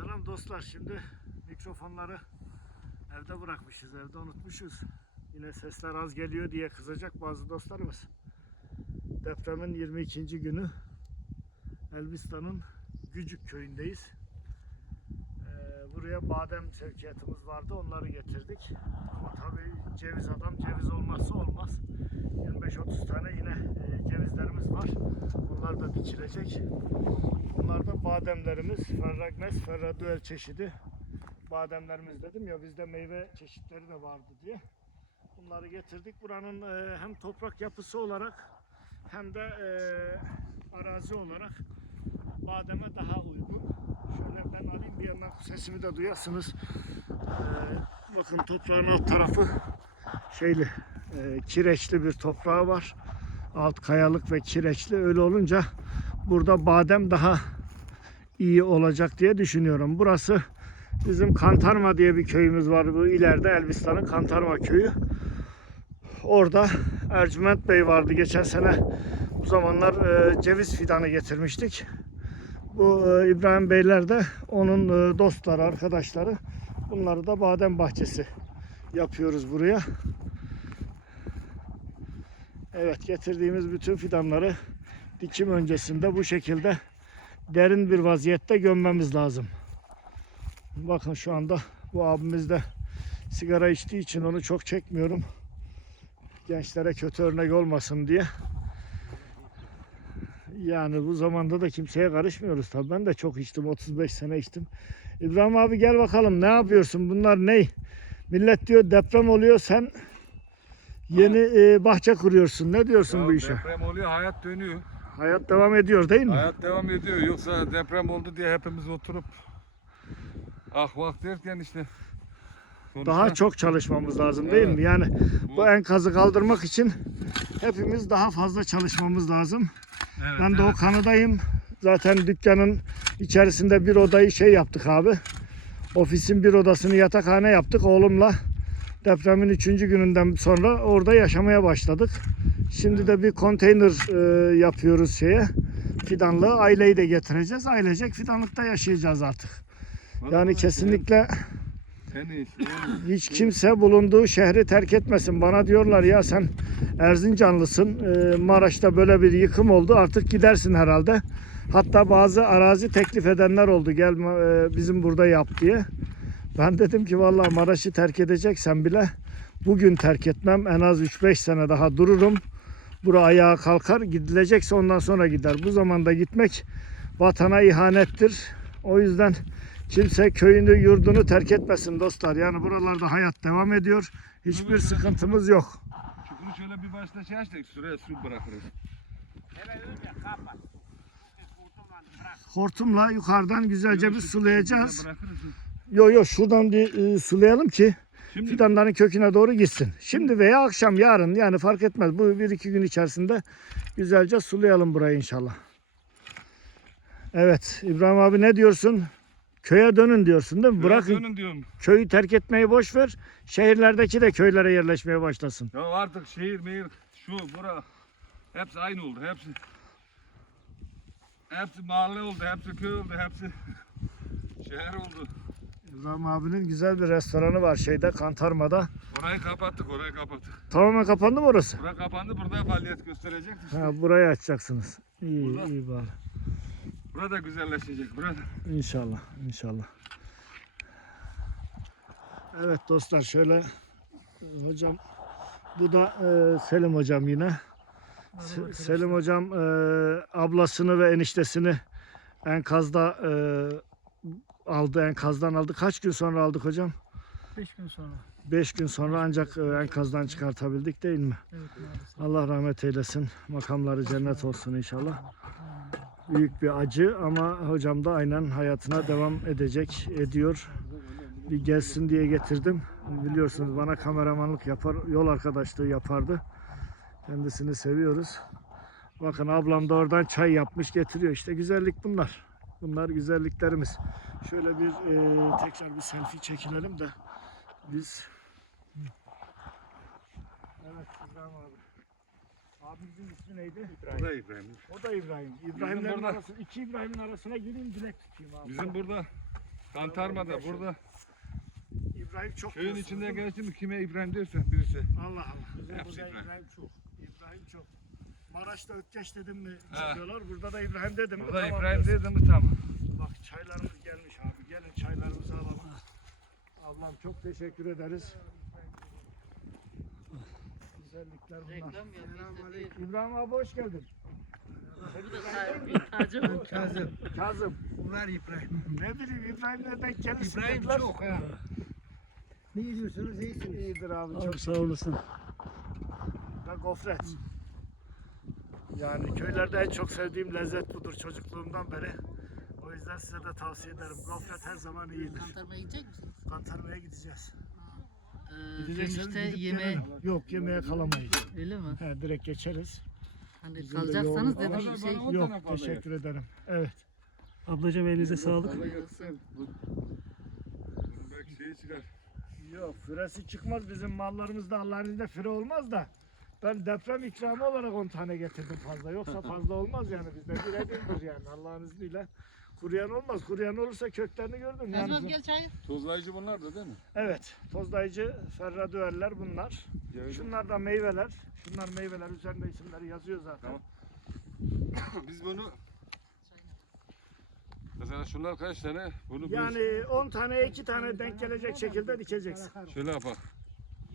Selam dostlar. Şimdi mikrofonları evde bırakmışız. Evde unutmuşuz. Yine sesler az geliyor diye kızacak bazı dostlarımız. Depremin 22. günü Elbistan'ın Gücük köyündeyiz. Buraya badem sevkiyatımız vardı. Onları getirdik. Ama tabii ceviz adam ceviz olmazsa olmaz. 25-30 tane yine e, cevizlerimiz var. Onlar da dikilecek. Bunlar da bademlerimiz. Ferragnes, Ferraduel çeşidi. Bademlerimiz dedim ya bizde meyve çeşitleri de vardı diye. Bunları getirdik. Buranın e, hem toprak yapısı olarak hem de e, arazi olarak bademe daha uygun. Şöyle ben alayım bir yandan sesimi de duyasınız. E, bakın toprağın alt tarafı şeyli e, kireçli bir toprağı var. Alt kayalık ve kireçli öyle olunca burada badem daha iyi olacak diye düşünüyorum. Burası bizim Kantarma diye bir köyümüz var bu ileride Elbistan'ın Kantarma köyü. Orada Ercüment Bey vardı geçen sene. Bu zamanlar e, ceviz fidanı getirmiştik. Bu e, İbrahim Beyler de onun e, dostları, arkadaşları. Bunları da badem bahçesi yapıyoruz buraya. Evet getirdiğimiz bütün fidanları dikim öncesinde bu şekilde derin bir vaziyette gömmemiz lazım. Bakın şu anda bu abimiz de sigara içtiği için onu çok çekmiyorum. Gençlere kötü örnek olmasın diye. Yani bu zamanda da kimseye karışmıyoruz tabii. Ben de çok içtim. 35 sene içtim. İbrahim abi gel bakalım ne yapıyorsun? Bunlar ne? Millet diyor deprem oluyor sen yeni e, bahçe kuruyorsun. Ne diyorsun Ya bu işe? Deprem oluyor, hayat dönüyor. Hayat devam ediyor değil mi? Hayat devam ediyor. Yoksa deprem oldu diye hepimiz oturup ah vah derken işte sonuçta Daha çok çalışmamız lazım değil Evet. mi? Yani Bu- enkazı kaldırmak için hepimiz daha fazla çalışmamız lazım. Evet, Ben de o evet. kanadayım. Zaten dükkanın içerisinde bir odayı şey yaptık abi. Ofisin bir odasını yatakhane yaptık oğlumla. Depremin üçüncü gününden sonra orada yaşamaya başladık. Şimdi de bir konteyner e, yapıyoruz şeye. Fidanlığı aileyi de getireceğiz. Ailecek fidanlıkta yaşayacağız artık. Vallahi Yani kesinlikle işte, hiç kimse bulunduğu şehri terk etmesin. Bana diyorlar ya sen Erzincanlısın. Ee, Maraş'ta böyle bir yıkım oldu. Artık gidersin herhalde. Hatta bazı arazi teklif edenler oldu. Gel e, bizim burada yap diye. Ben dedim ki vallahi Maraş'ı terk edeceksen bile bugün terk etmem. En az 3-5 sene daha dururum. Bura ayağa kalkar. Gidilecekse ondan sonra gider. Bu zamanda gitmek vatana ihanettir. O yüzden kimse köyünü, yurdunu terk etmesin dostlar. Yani buralarda hayat devam ediyor. Hiçbir sıkıntımız yok. Çukuru şöyle bir başta şey açtık, şuraya su bırakırız. Hortumla yukarıdan güzelce bir sulayacağız. Yo yo şuradan bir e, sulayalım ki Şimdi fidanların köküne doğru gitsin. Şimdi veya akşam yarın yani fark etmez. Bu bir iki gün içerisinde güzelce sulayalım burayı inşallah. Evet İbrahim abi ne diyorsun? Köye dönün diyorsun değil mi? Bırakın Dönün diyorum. köyü terk etmeyi boş ver. Şehirlerdeki de köylere yerleşmeye başlasın. Ya artık şehir mehir şu bura hepsi aynı oldu hepsi. Hepsi mahalle oldu, hepsi köy oldu, hepsi şehir oldu. İbrahim abinin güzel bir restoranı var şeyde Kantarma'da. Orayı kapattık, orayı kapattık. Tamamen kapandı mı orası? Bura kapandı, burada faaliyet gösterecek. işte. Ha, burayı açacaksınız. İyi Burada. iyi bari. Burada güzelleşecek, burada. İnşallah, inşallah. Evet dostlar şöyle hocam bu da e, Selim hocam yine. Se- Selim hocam e, ablasını ve eniştesini enkazda e, aldı, enkazdan aldı. Kaç gün sonra aldık hocam? 5 gün sonra. 5 gün sonra ancak e, enkazdan çıkartabildik değil mi? Evet maalesef. Allah rahmet eylesin. Makamları cennet olsun inşallah. Büyük bir acı ama hocam da aynen hayatına devam edecek, ediyor. Bir gelsin diye getirdim. Biliyorsunuz bana kameramanlık yapar, yol arkadaşlığı yapardı. Kendisini seviyoruz. Bakın ablam da oradan çay yapmış getiriyor. İşte güzellik bunlar. Bunlar güzelliklerimiz. Şöyle bir e, tekrar bir selfie çekinelim de biz Evet İbrahim abi. Abimizin ismi neydi? Bu da İbrahim. O da İbrahim. İbrahimlerin burada- arasına, iki İbrahim'in arasına gireyim dilek tutayım abi. Bizim burada Kantarma'da burada İbrahim çok köyün diyorsunuz, içinde değil mi? geçti mi kime İbrahim dersen birisi. Allah Allah. Bizim Hepsi burada İbrahim. İbrahim. çok. İbrahim çok. Maraş'ta Ökkeş dedim mi çıkıyorlar. Burada da İbrahim dedim mi Burada tamam İbrahim diyorsun. dedi mi tamam. Bak çaylarımız gelmiş abi. Gelin çaylarımızı alalım. Ablam çok teşekkür ederiz. Güzellikler bunlar. Reklam. İbrahim abi hoş geldin. Hacım. Kazım. Kazım. Bunlar İbrahim. Ne bileyim İbrahim nereden gelirsin İbrahim dediler. çok ha. Ne yiyorsunuz? İyisiniz. İyidir abi. Abi Çok sağ olasın. ve gofret. Yani köylerde en çok sevdiğim lezzet budur çocukluğumdan beri. O yüzden size de tavsiye ederim. Gofret her zaman iyidir. Kantarmaya gidecek misiniz? Kantarmaya gideceğiz. Dönüşte gidip yeme gelelim. Yok yemeğe kalamayız. öyle mi? He, direkt geçeriz. Hani Bizim de kalacaksanız yoğun- dedim bir şey. Yok tane fazla teşekkür ederim. Evet. Ablacığım elinize sağlık. Fazla götürsün. Bu- belki şeyi çıkar. Yok füresi çıkmaz bizim mallarımızda Allah'ın izniyle füre olmaz da. Ben deprem ikramı olarak 10 tane getirdim fazla. Yoksa fazla olmaz yani bizde bir edildir yani Allah'ın izniyle. Kuruyan olmaz. Kuruyan olursa köklerini gördüm. Ezmez Yani. gel çayı. Tozlayıcı bunlar da değil mi? Evet. Tozlayıcı ferradüeller bunlar. Yaylı. Şunlar da meyveler. Şunlar meyveler üzerinde isimleri yazıyor zaten. Tamam. Biz bunu Mesela şunlar kaç tane? Bunu Yani 10 tane 2 tane denk gelecek şekilde dikeceksin. şöyle yapalım.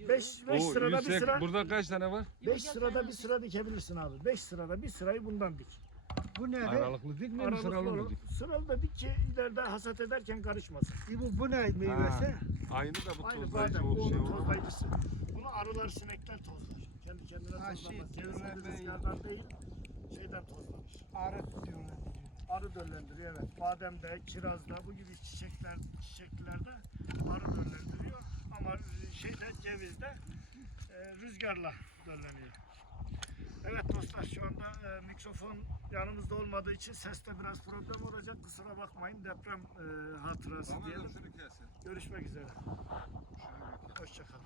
5 5 Oo, sırada bir yüksek. sıra Burada kaç tane var? 5 sırada bir sıra dikebilirsin abi. 5 sırada bir sırayı bundan dik. Bu ne? Aralıklı dik mi? Aralıklı Sıralı mı olur. dik? Sıralı da dik ki ileride hasat ederken karışmasın. E bu, bu ne meyvesi? Aynı da bu Aynı tozlayıcı badem, o bu şey onun olur. tozlayıcısı. Bunu arılar, sinekler tozlar. Kendi kendine Ha, tozlamaz. şey, Çevresinde tozlar rüzgardan değil, şeyden tozlanır. Arı diyorlar. Arı döllendiriyor evet. Bademde, kirazda, bu gibi çiçekler, çiçeklerde arı döllendiriyor. Ama şeyde, cevizde e, rüzgarla dölleniyor. Evet dostlar şu anda e, mikrofon yanımızda olmadığı için seste biraz problem olacak. Kusura bakmayın deprem e, hatırası Tamam diyelim. Görüşmek üzere. Hoşçakalın.